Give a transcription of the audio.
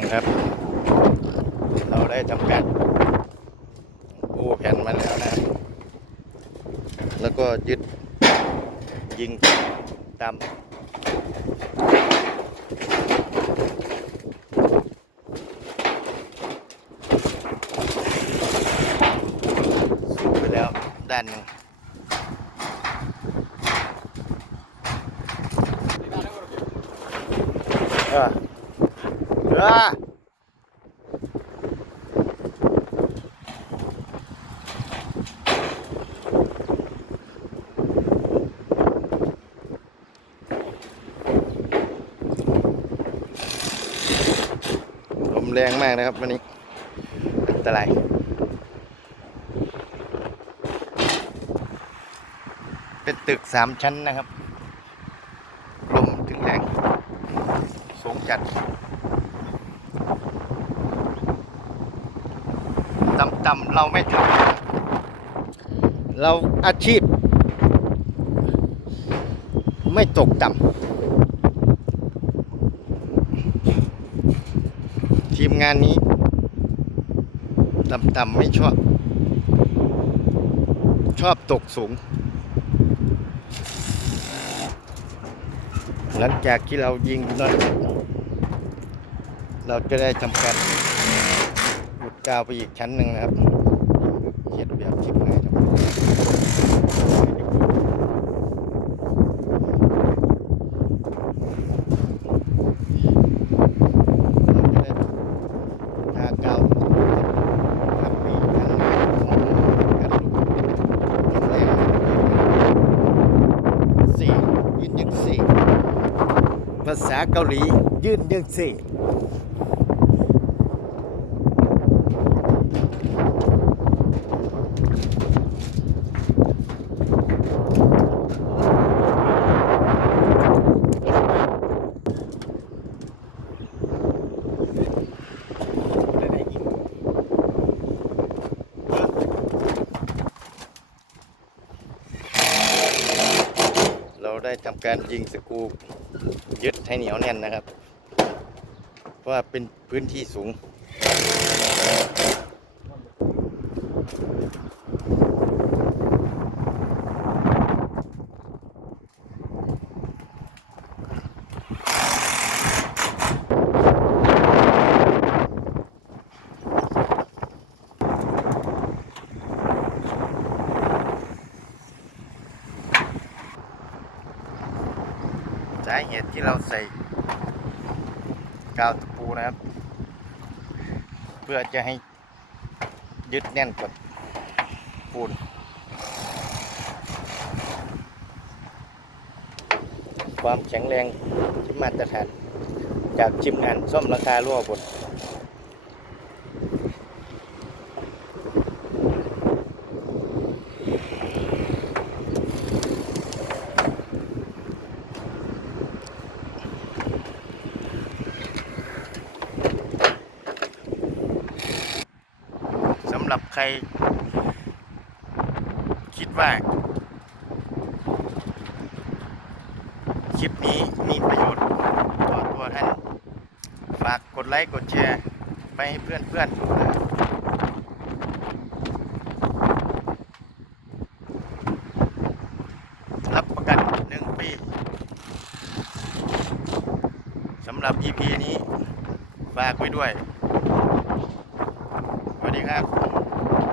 นะครับ เราได้ทำการปูแผ่นมาแล้วนะครับ แล้วก็ยึดยิงตามสูบไปแล้วด้านหนึ่ง อเออลมแรงมากนะครับวันนี้อันตรายเป็นตึกสามชั้นนะครับ ลมถึงแรง สูง จัดต่ำๆเราไม่ทำเราอาชีพ ไม่ตกต่ำทีมงานนี้ ต่ำๆไม่ชอบ ชอบตกสูง หลังจากที่เรายิงนอน เราจะได้ทำการอุดกาวไปอีกชั้นหนึ่งนะครับเขียนแบบชิบง่ายครับเราจะได้ทากาวทำปีกชั้นหนึ่งของกันลูกแรงสี่ยินยังสี่ภาษาเกาหลี ยื่นยังสี่ เราได้ทำการยิงสกูยึดให้เหนียวแน่นนะครับ เพราะว่าเป็นพื้นที่สูงาเหตุที่เราใส่กาวตะปูนะครับ เพื่อจะให้ยึดแน่นกับปูนความแข็งแรงที่มาตรฐานจากชิมงานซ่อมราคารั่วบน หรับใคร คิดว่าคลิปนี้มีประโยชน์ต่อตัวท่านฝากกดไลค์กดแชร์ไปให้เพื่อนๆดูนะรับประกันหนึ่งปีสำหรับ EP นี้ฝากไว้ด้วย วัสดีครับ